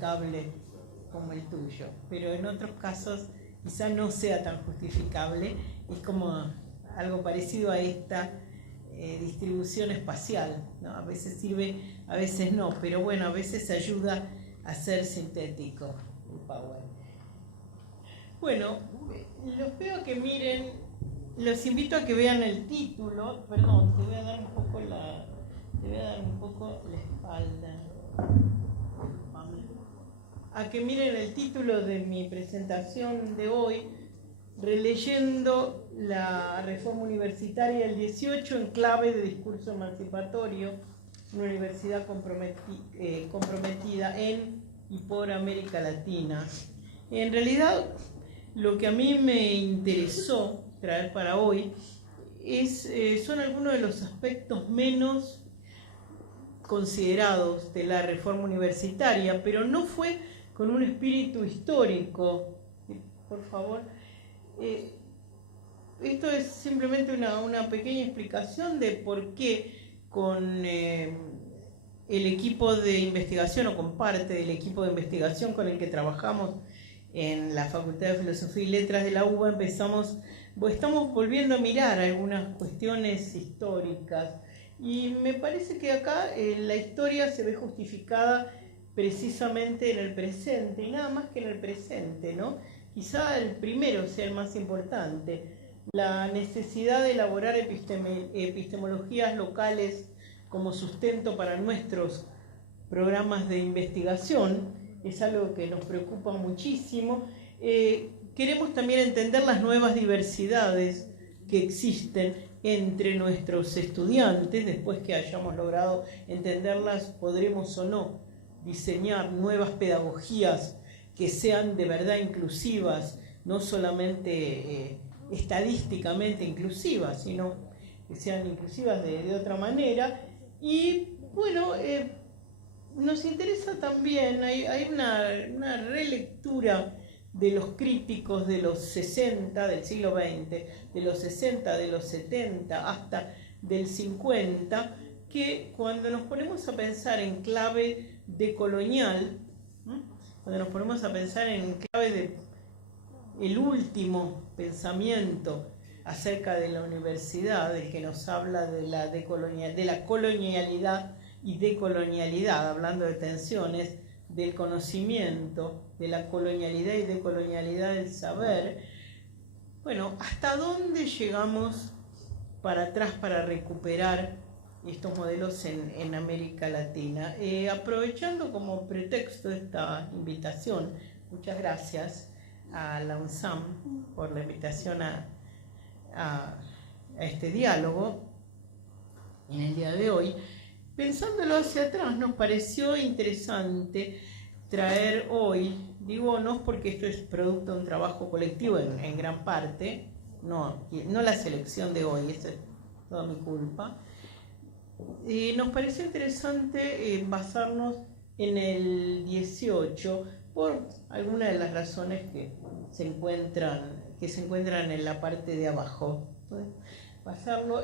justificable como el tuyo, pero en otros casos quizá no sea tan justificable. Es como algo parecido a esta distribución espacial, ¿no? A veces sirve, a veces no, pero bueno, a veces ayuda a ser sintético el Power. Bueno, los veo a que miren, los invito a que vean el título. Perdón, te voy a dar un poco la espalda. A que miren el título de mi presentación de hoy: releyendo la reforma universitaria del 18 en clave de discurso emancipatorio, una universidad comprometida en y por América Latina. En realidad, lo que a mí me interesó traer para hoy son algunos de los aspectos menos considerados de la reforma universitaria, pero no fue con un espíritu histórico. Por favor. Esto es simplemente una pequeña explicación de por qué con el equipo de investigación, o con parte del equipo de investigación con el que trabajamos en la Facultad de Filosofía y Letras de la UBA, estamos volviendo a mirar algunas cuestiones históricas, y me parece que acá la historia se ve justificada precisamente en el presente, y nada más que en el presente, ¿no? Quizá el primero sea el más importante: la necesidad de elaborar epistemologías locales como sustento para nuestros programas de investigación. Es algo que nos preocupa muchísimo. Queremos también entender las nuevas diversidades que existen entre nuestros estudiantes. Después que hayamos logrado entenderlas, podremos o no diseñar nuevas pedagogías que sean de verdad inclusivas, no solamente estadísticamente inclusivas, sino que sean inclusivas de otra manera. Y bueno, nos interesa también, hay una relectura de los críticos de los 60 del siglo XX, de los 60, de los 70 hasta del 50, que cuando nos ponemos a pensar en clave decolonial, cuando nos ponemos a pensar en clave de el último pensamiento acerca de la universidad, el que nos habla de la colonialidad y decolonialidad, hablando de tensiones, del conocimiento, de la colonialidad y decolonialidad del saber. Bueno, ¿hasta dónde llegamos para atrás para recuperar estos modelos en América Latina? Aprovechando como pretexto esta invitación, muchas gracias a la UNSAM por la invitación a este diálogo en el día de hoy. Pensándolo hacia atrás, nos pareció interesante traer hoy, digo no porque esto es producto de un trabajo colectivo en gran parte, no la selección de hoy, esa es toda mi culpa. Nos pareció interesante basarnos en el 18 por algunas de las razones que se encuentran en la parte de abajo. Entonces, basarlo.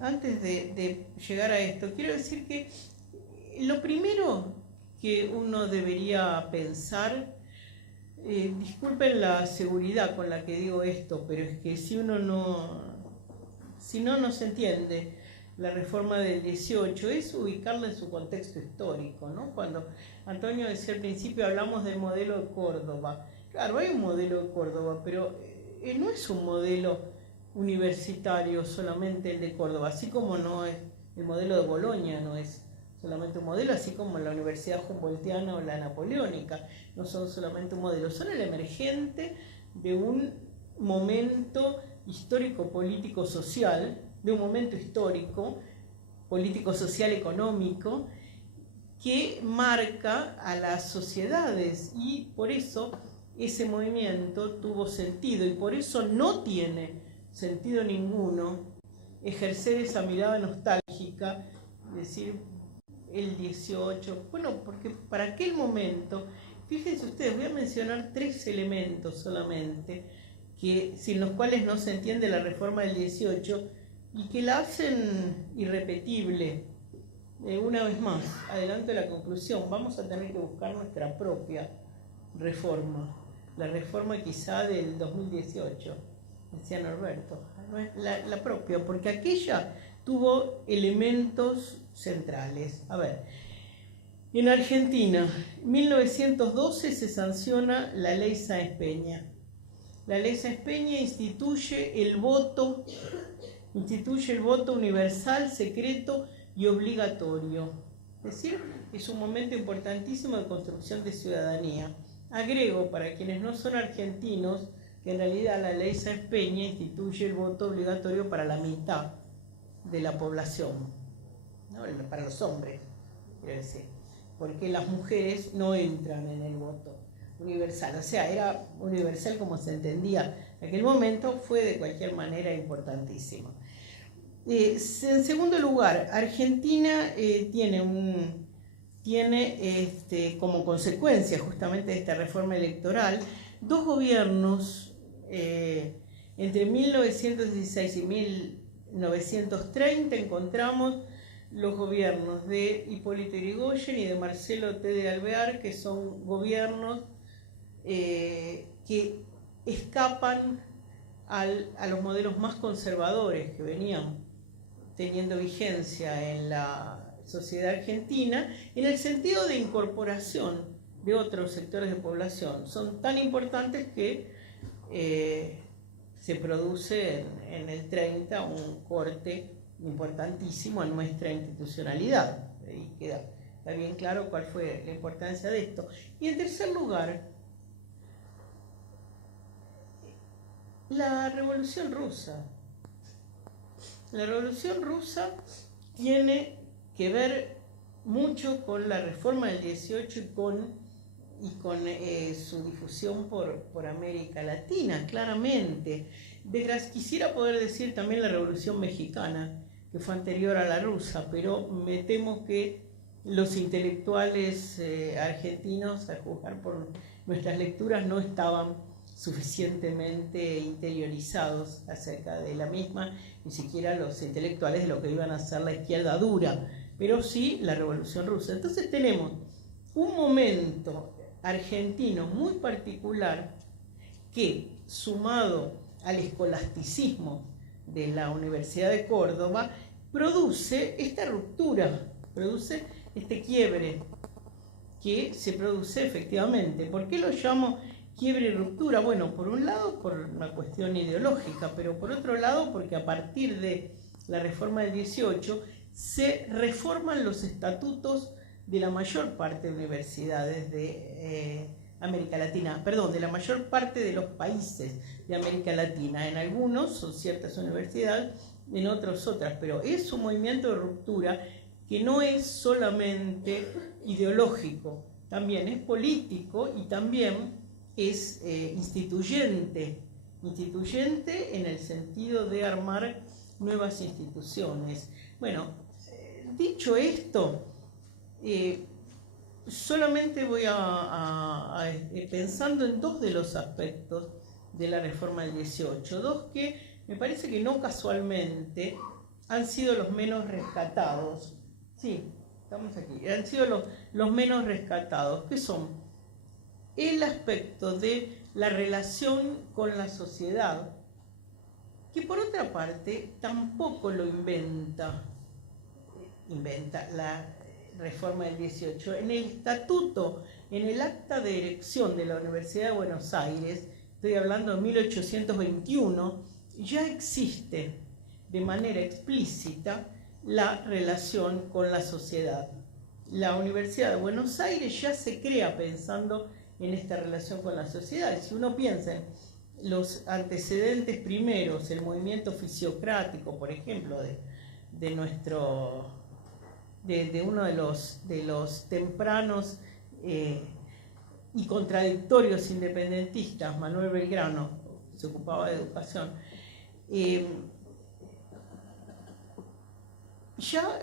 Antes de llegar a esto, quiero decir que lo primero que uno debería pensar, disculpen la seguridad con la que digo esto, pero es que si no se entiende la reforma del 18, es ubicarla en su contexto histórico, ¿no? Cuando Antonio decía al principio, hablamos del modelo de Córdoba. Claro, hay un modelo de Córdoba, pero no es un modelo universitario solamente el de Córdoba, así como no es el modelo de Bolonia, no es solamente un modelo, así como la Universidad Humboldtiana o la Napoleónica, no son solamente un modelo, son el emergente de un momento histórico, político, social, de un momento histórico, político, social, económico, que marca a las sociedades, y por eso ese movimiento tuvo sentido, y por eso no tiene sentido ninguno ejercer esa mirada nostálgica, decir el 18, bueno, porque para aquel momento, fíjense ustedes, voy a mencionar 3 elementos solamente, sin los cuales no se entiende la reforma del 18 y que la hacen irrepetible. una vez más, adelanto la conclusión, vamos a tener que buscar nuestra propia reforma, la reforma quizá del 2018, decía Norberto, la propia, porque aquella tuvo elementos centrales. A ver, en Argentina, en 1912 se sanciona la ley Sáenz Peña. La ley Sáenz Peña instituye el voto universal, secreto y obligatorio. Es decir, es un momento importantísimo de construcción de ciudadanía. Agrego, para quienes no son argentinos, que en realidad la ley Sáenz Peña instituye el voto obligatorio para la mitad de la población, ¿no? Para los hombres, quiero decir, porque las mujeres no entran en el voto universal. O sea, era universal como se entendía en aquel momento, fue de cualquier manera importantísimo. En segundo lugar, Argentina tiene como consecuencia justamente de esta reforma electoral dos gobiernos entre 1916 y 1930. Encontramos los gobiernos de Hipólito Yrigoyen y de Marcelo T. de Alvear, que son gobiernos que escapan a los modelos más conservadores que venían teniendo vigencia en la sociedad argentina, en el sentido de incorporación de otros sectores de población. Son tan importantes que se produce en el 30 un corte importantísimo a nuestra institucionalidad. Y está bien claro cuál fue la importancia de esto. Y en tercer lugar, la Revolución Rusa. La Revolución Rusa tiene que ver mucho con la reforma del 18 y con su difusión por América Latina, claramente. Quisiera poder decir también la Revolución Mexicana, que fue anterior a la rusa, pero me temo que los intelectuales argentinos, a juzgar por nuestras lecturas, no estaban suficientemente interiorizados acerca de la misma, ni siquiera los intelectuales de lo que iban a ser la izquierda dura, pero sí la Revolución Rusa. Entonces tenemos un momento argentino muy particular que, sumado al escolasticismo de la Universidad de Córdoba, produce esta ruptura, produce este quiebre que se produce efectivamente. ¿Por qué lo llamo quiebre y ruptura? Bueno, por un lado por una cuestión ideológica, pero por otro lado porque a partir de la reforma del 18 se reforman los estatutos de la mayor parte de universidades de América Latina, perdón, de la mayor parte de los países de América Latina. En algunos son ciertas universidades, en otros otras, pero es un movimiento de ruptura que no es solamente ideológico, también es político y también es instituyente en el sentido de armar nuevas instituciones. Bueno, dicho esto, solamente voy pensando en dos de los aspectos de la reforma del 18, dos que me parece que no casualmente han sido los menos rescatados. Sí, estamos aquí. Han sido los menos rescatados, que son el aspecto de la relación con la sociedad, que por otra parte tampoco lo inventa la reforma del 18. En el estatuto, en el acta de erección de la Universidad de Buenos Aires, estoy hablando de 1821, ya existe de manera explícita la relación con la sociedad. La Universidad de Buenos Aires ya se crea pensando en esta relación con la sociedad. Si uno piensa en los antecedentes primeros, el movimiento fisiocrático, por ejemplo, de uno de los tempranos y contradictorios independentistas, Manuel Belgrano, que se ocupaba de educación, ya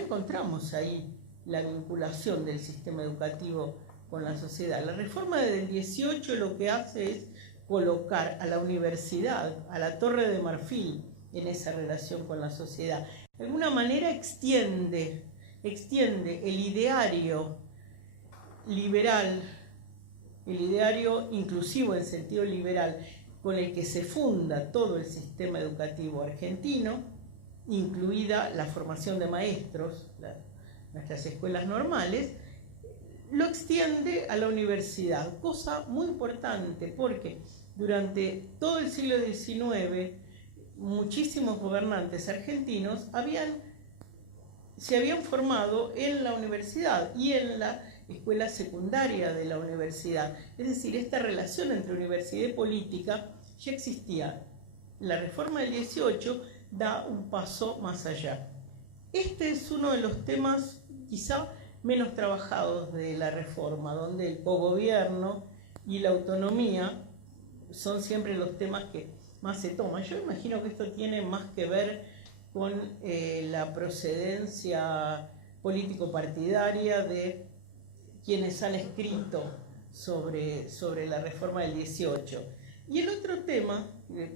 encontramos ahí la vinculación del sistema educativo con la sociedad. La reforma del 18 lo que hace es colocar a la universidad, a la Torre de Marfil, en esa relación con la sociedad. De alguna manera extiende extiende el ideario liberal, el ideario inclusivo en sentido liberal, con el que se funda todo el sistema educativo argentino, incluida la formación de maestros, nuestras escuelas normales, lo extiende a la universidad, cosa muy importante porque durante todo el siglo XIX muchísimos gobernantes argentinos se habían formado en la universidad y en la escuela secundaria de la universidad. Es decir, esta relación entre universidad y política ya existía. La reforma del 18 da un paso más allá. Este es uno de los temas quizá menos trabajados de la reforma, donde el cogobierno y la autonomía son siempre los temas que más se toman. Yo imagino que esto tiene más que ver con la procedencia político-partidaria de quienes han escrito sobre la reforma del 18. Y el otro tema,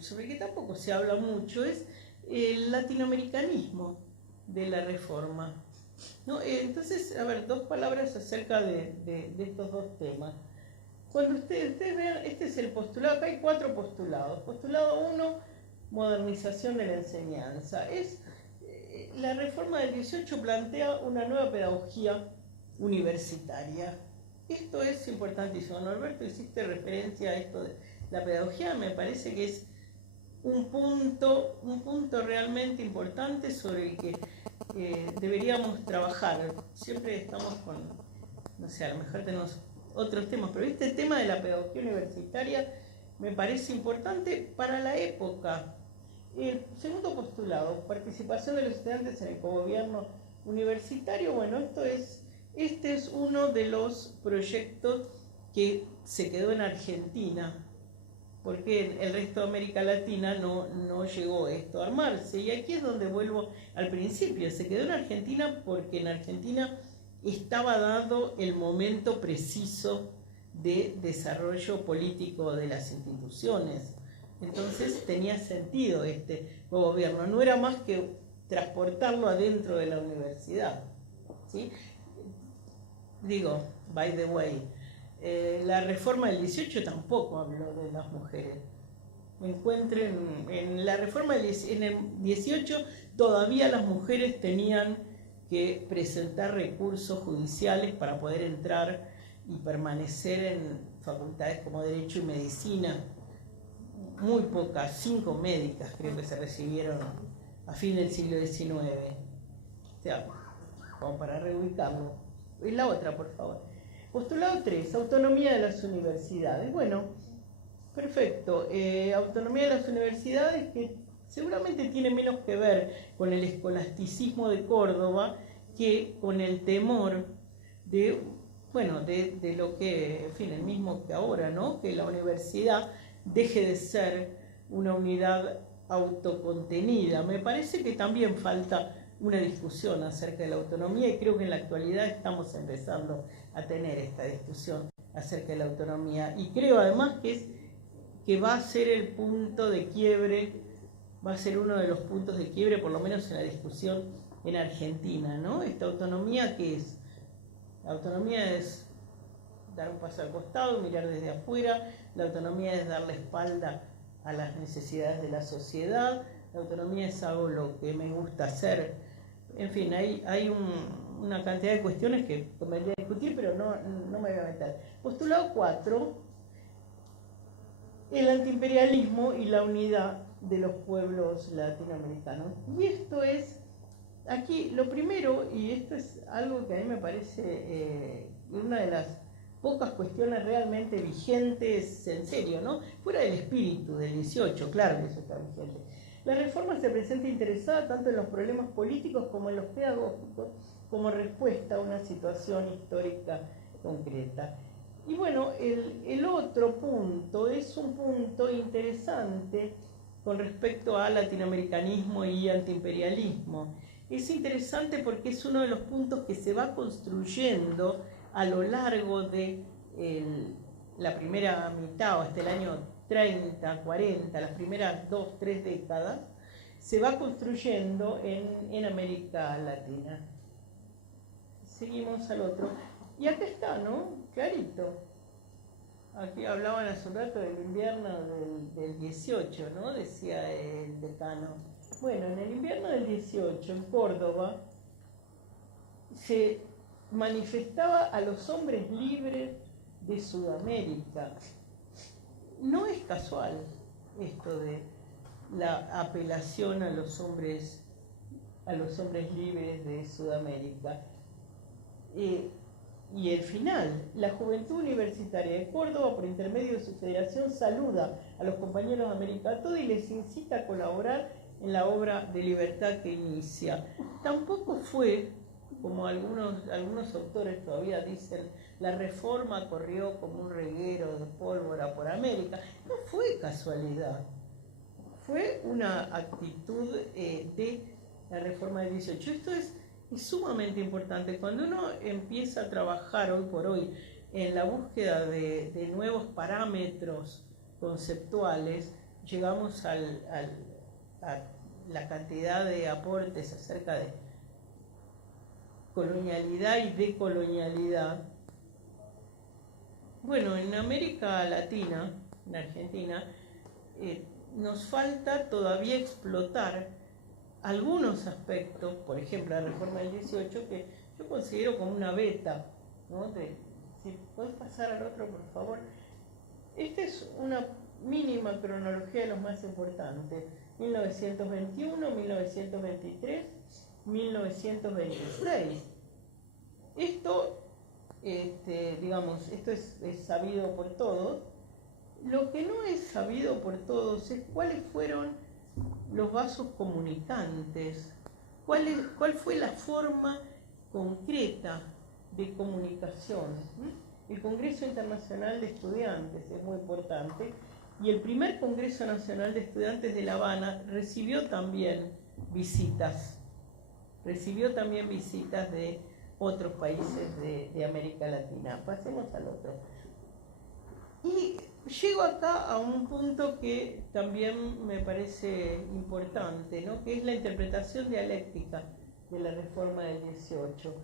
sobre el que tampoco se habla mucho, es el latinoamericanismo de la reforma, ¿no? Entonces, a ver, dos palabras acerca de estos dos temas. Cuando ustedes vean, este es el postulado, acá hay 4 postulados. Postulado 1, modernización de la enseñanza. La reforma del 18 plantea una nueva pedagogía universitaria. Esto es importantísimo. Norberto, hiciste referencia a esto de la pedagogía, me parece que es un punto realmente importante sobre el que deberíamos trabajar. Siempre estamos con, no sé, a lo mejor tenemos otros temas, pero este tema de la pedagogía universitaria me parece importante para la época. El segundo postulado, participación de los estudiantes en el cogobierno universitario. Bueno, este es uno de los proyectos que se quedó en Argentina, porque en el resto de América Latina no llegó esto a armarse. Y aquí es donde vuelvo al principio. Se quedó en Argentina porque en Argentina estaba dado el momento preciso de desarrollo político de las instituciones. Entonces tenía sentido este gobierno. No era más que transportarlo adentro de la universidad, ¿sí? Digo, by the way, la reforma del 18 tampoco habló de las mujeres. Me encuentro en la reforma en el 18 todavía las mujeres tenían que presentar recursos judiciales para poder entrar y permanecer en facultades como Derecho y Medicina. Muy pocas, 5 médicas creo que se recibieron a fin del siglo XIX. O sea, como para reubicarlo. Y la otra, por favor. Postulado 3, autonomía de las universidades. Bueno, perfecto. Autonomía de las universidades que seguramente tiene menos que ver con el escolasticismo de Córdoba que con el temor de lo que, en fin, el mismo que ahora, ¿no? Que la universidad deje de ser una unidad autocontenida. Me parece que también falta una discusión acerca de la autonomía y creo que en la actualidad estamos empezando a tener esta discusión acerca de la autonomía y creo además que va a ser el punto de quiebre, va a ser uno de los puntos de quiebre por lo menos en la discusión en Argentina, ¿no? Esta autonomía, ¿qué es? La autonomía es dar un paso al costado, mirar desde afuera. La autonomía es dar la espalda a las necesidades de la sociedad. La autonomía es algo lo que me gusta hacer. En fin, hay una cantidad de cuestiones que convendría discutir, pero no me voy a meter. Postulado 4, el antiimperialismo y la unidad de los pueblos latinoamericanos. Y esto es, aquí lo primero, y esto es algo que a mí me parece una de las pocas cuestiones realmente vigentes en serio, ¿no? Fuera del espíritu del 18, claro que eso está vigente. La reforma se presenta interesada tanto en los problemas políticos como en los pedagógicos, como respuesta a una situación histórica concreta. Y bueno, el otro punto es un punto interesante con respecto a latinoamericanismo y antiimperialismo. Es interesante porque es uno de los puntos que se va construyendo a lo largo de la primera mitad o hasta el año 30, 40, las primeras 2, 3 décadas, se va construyendo en América Latina. seguimos al otro. Y acá está, ¿no? Clarito. Aquí hablaban hace un rato del invierno del 18, ¿no? Decía el decano. Bueno, en el invierno del 18, en Córdoba, se manifestaba a los hombres libres de Sudamérica. No es casual esto de la apelación a los hombres libres de Sudamérica. Y el final, la Juventud Universitaria de Córdoba, por intermedio de su federación, saluda a los compañeros de América Toda y les incita a colaborar en la obra de libertad que inicia. Tampoco fue, como algunos autores todavía dicen, la Reforma corrió como un reguero de pólvora por América. No fue casualidad, fue una actitud de la Reforma del 18. Esto es sumamente importante. Cuando uno empieza a trabajar hoy por hoy en la búsqueda de nuevos parámetros conceptuales, llegamos a la cantidad de aportes acerca de colonialidad y decolonialidad. Bueno, en América Latina, en Argentina, nos falta todavía explotar algunos aspectos, por ejemplo, la Reforma del 18, que yo considero como una beta, ¿no? Si puedes pasar al otro, por favor. Esta es una mínima cronología de los más importantes: 1921, 1923, 1926. Esto, esto es sabido por todos. Lo que no es sabido por todos es cuáles fueron los vasos comunicantes, cuál fue la forma concreta de comunicación. El Congreso Internacional de Estudiantes es muy importante, y el primer Congreso Nacional de Estudiantes de La Habana recibió también visitas de otros países de América Latina. Pasemos al otro. Y llego acá a un punto que también me parece importante, ¿no? Que es la interpretación dialéctica de la Reforma del 18.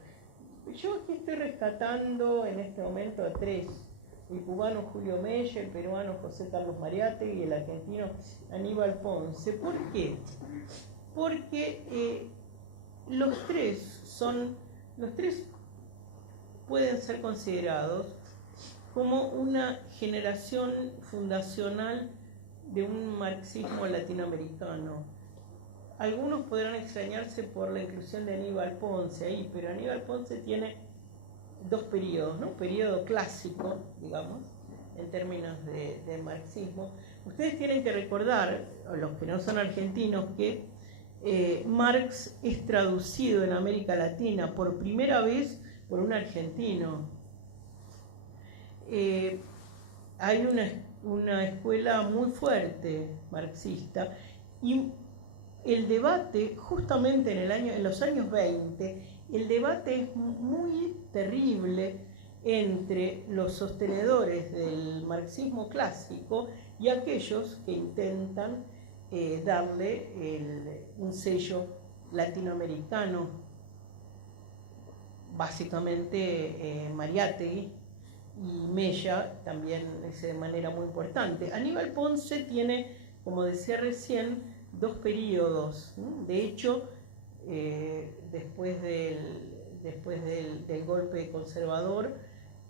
Yo aquí estoy rescatando en este momento a tres: el cubano Julio Mella, el peruano José Carlos Mariátegui y el argentino Aníbal Ponce. ¿Por qué? Porque los tres pueden ser considerados como una generación fundacional de un marxismo latinoamericano. Algunos podrán extrañarse por la inclusión de Aníbal Ponce ahí, pero Aníbal Ponce tiene dos periodos, ¿no? Un periodo clásico, digamos, en términos de marxismo. Ustedes tienen que recordar, los que no son argentinos, que Marx es traducido en América Latina por primera vez por un argentino. Hay una escuela muy fuerte marxista, y el debate, justamente en los años 20, el debate es muy terrible entre los sostenedores del marxismo clásico y aquellos que intentan darle un sello latinoamericano, básicamente Mariátegui y Mella también de manera muy importante. Aníbal Ponce tiene, como decía recién, dos periodos. De hecho, después del golpe conservador,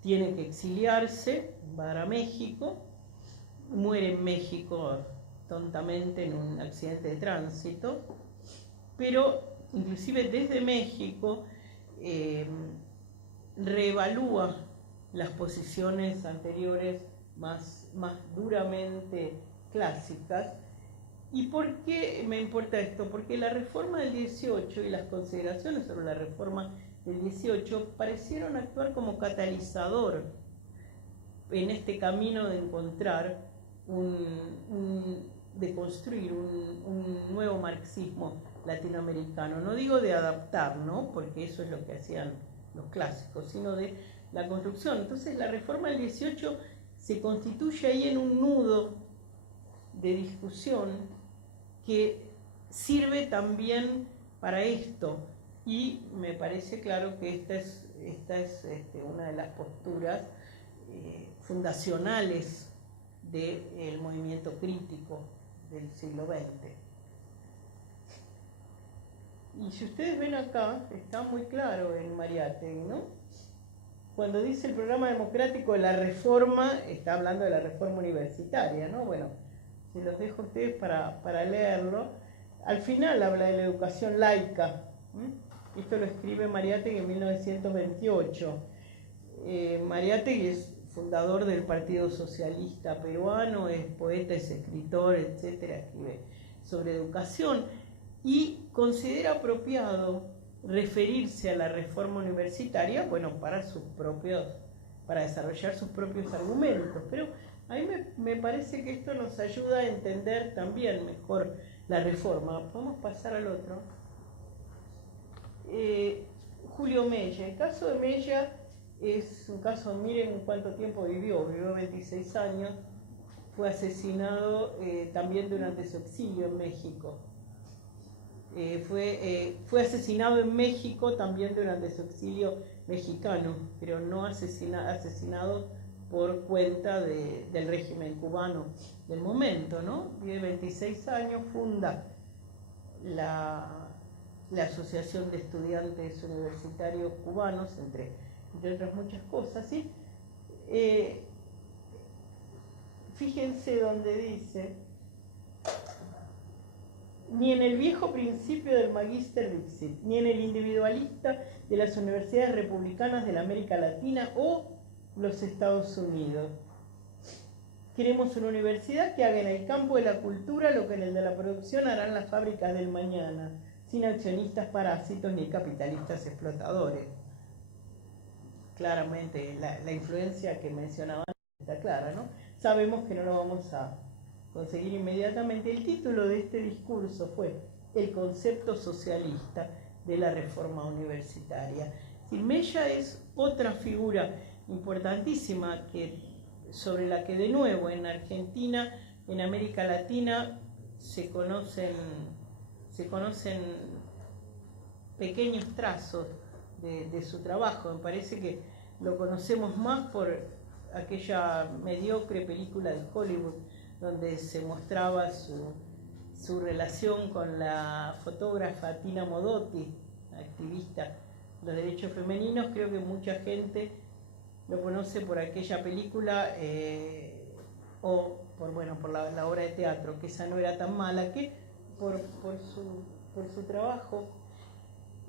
tiene que exiliarse, va a México, muere en México tontamente en un accidente de tránsito, pero inclusive desde México reevalúa las posiciones anteriores más duramente clásicas. ¿Y por qué me importa esto? Porque la Reforma del 18 y las consideraciones sobre la Reforma del 18 parecieron actuar como catalizador en este camino de encontrar de construir un nuevo marxismo latinoamericano. No digo de adaptar, ¿no? Porque eso es lo que hacían los clásicos, sino de la construcción. Entonces la Reforma del 18 se constituye ahí en un nudo de discusión que sirve también para esto, y me parece claro que esta es esta es una de las posturas fundacionales del movimiento crítico del siglo XX. Y si ustedes ven acá, está muy claro en Mariátegui, ¿no? Cuando dice el programa democrático de la reforma, está hablando de la reforma universitaria, ¿no? Bueno, se los dejo a ustedes para leerlo. Al final habla de la educación laica. Esto lo escribe Mariátegui en 1928. Mariátegui es fundador del Partido Socialista Peruano, es poeta, es escritor, etcétera, escribe sobre educación y considera apropiado referirse a la reforma universitaria, bueno, para desarrollar sus propios argumentos. Pero a mí me parece que esto nos ayuda a entender también mejor la reforma. Podemos pasar al otro. Julio Mella. El caso de Mella es un caso, miren cuánto tiempo vivió 26 años, fue asesinado también durante su exilio en México. Fue asesinado en México también durante su exilio mexicano, pero no asesinado por cuenta del régimen cubano del momento, ¿no? Vive 26 años, funda la Asociación de Estudiantes Universitarios Cubanos, entre otras muchas cosas, ¿sí? Fíjense donde dice: ni en el viejo principio del Magister Dixit, ni en el individualista de las universidades republicanas de la América Latina o los Estados Unidos. Queremos una universidad que haga en el campo de la cultura lo que en el de la producción harán las fábricas del mañana, sin accionistas parásitos ni capitalistas explotadores. Claramente, la influencia que mencionaban está clara, ¿no? Sabemos que no lo vamos a conseguir inmediatamente. El título de este discurso fue El concepto socialista de la reforma universitaria. Mella es otra figura importantísima sobre la que de nuevo en Argentina, en América Latina, se conocen pequeños trazos de su trabajo. Me parece que lo conocemos más por aquella mediocre película de Hollywood donde se mostraba su relación con la fotógrafa Tina Modotti, activista de los derechos femeninos. Creo que mucha gente lo conoce por aquella película o por la obra de teatro, que esa no era tan mala, que por su trabajo.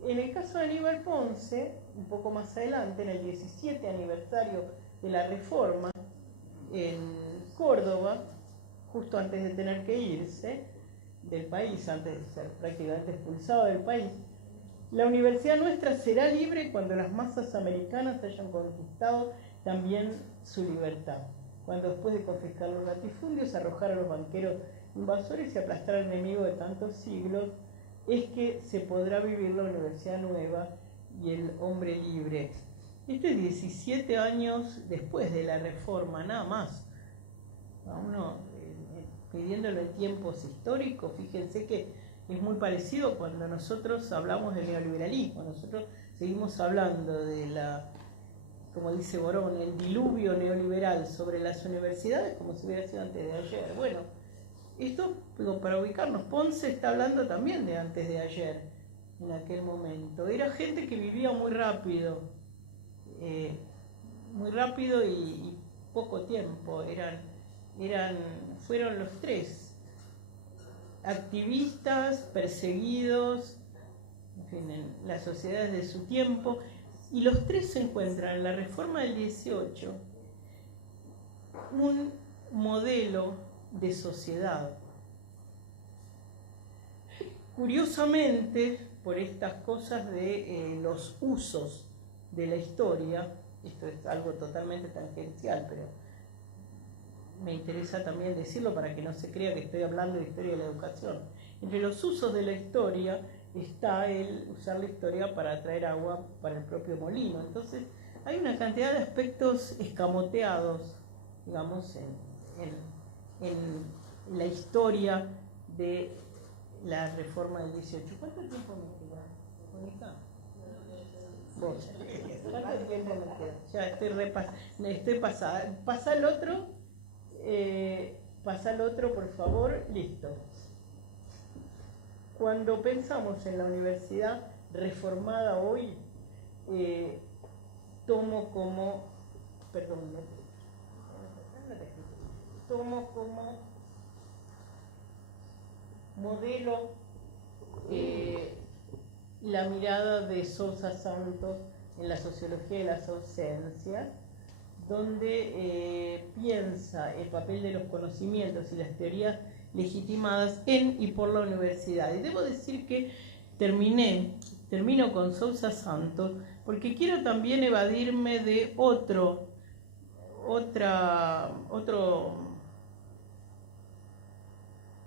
En el caso de Aníbal Ponce, un poco más adelante, en el 17 aniversario de la Reforma, en Córdoba, justo antes de tener que irse del país, antes de ser prácticamente expulsado del país: la universidad nuestra será libre cuando las masas americanas hayan conquistado también su libertad, cuando después de confiscar los latifundios, arrojar a los banqueros invasores y aplastar al enemigo de tantos siglos, es que se podrá vivir la universidad nueva y el hombre libre. Esto es 17 años después de la Reforma, nada más. A uno, pidiéndolo en tiempos históricos, fíjense que es muy parecido cuando nosotros hablamos del neoliberalismo. Nosotros seguimos hablando de como dice Borón, el diluvio neoliberal sobre las universidades como si hubiera sido antes de ayer. Bueno, esto, para ubicarnos, Ponce está hablando también de antes de ayer, en aquel momento. Era gente que vivía muy rápido y poco tiempo. Fueron los tres: activistas, perseguidos, en fin, en las sociedades de su tiempo, y los tres se encuentran en la Reforma del 18 un modelo de sociedad. Curiosamente, por estas cosas de los usos de la historia, esto es algo totalmente tangencial, pero me interesa también decirlo para que no se crea que estoy hablando de historia de la educación. Entre los usos de la historia está el usar la historia para traer agua para el propio molino. Entonces, hay una cantidad de aspectos escamoteados, digamos, en la historia de la Reforma del 18. ¿Cuánto tiempo me queda, Mónica? Vos. ¿Cuánto tiempo me queda? Ya estoy pasada. Pasa el otro, por favor. Listo. Cuando pensamos en la universidad reformada hoy, tomo como modelo la mirada de Sousa Santos en la sociología de las ausencias, donde piensa el papel de los conocimientos y las teorías legitimadas en y por la universidad. Y debo decir que termino con Sousa Santos porque quiero también evadirme de otro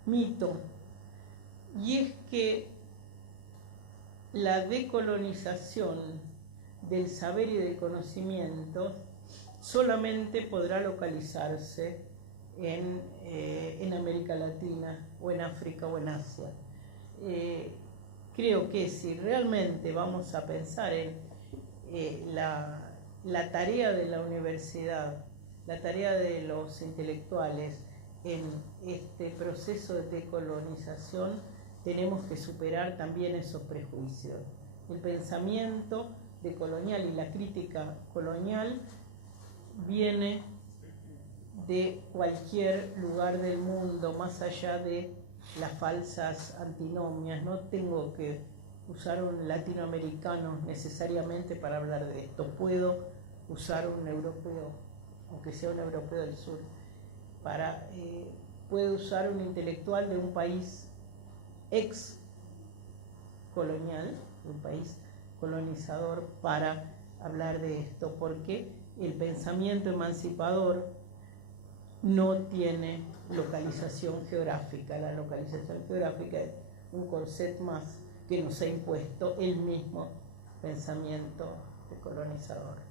mito, y es que la decolonización del saber y del conocimiento solamente podrá localizarse en América Latina o en África o en Asia. Creo que si realmente vamos a pensar en la tarea de la universidad, la tarea de los intelectuales en este proceso de decolonización, tenemos que superar también esos prejuicios. El pensamiento decolonial y la crítica colonial viene de cualquier lugar del mundo, más allá de las falsas antinomias. No tengo que usar un latinoamericano necesariamente para hablar de esto. Puedo usar un europeo, aunque sea un europeo del sur, puedo usar un intelectual de un país ex colonial, un país colonizador, para hablar de esto, porque el pensamiento emancipador no tiene localización geográfica. La localización geográfica es un corset más que nos ha impuesto el mismo pensamiento colonizador.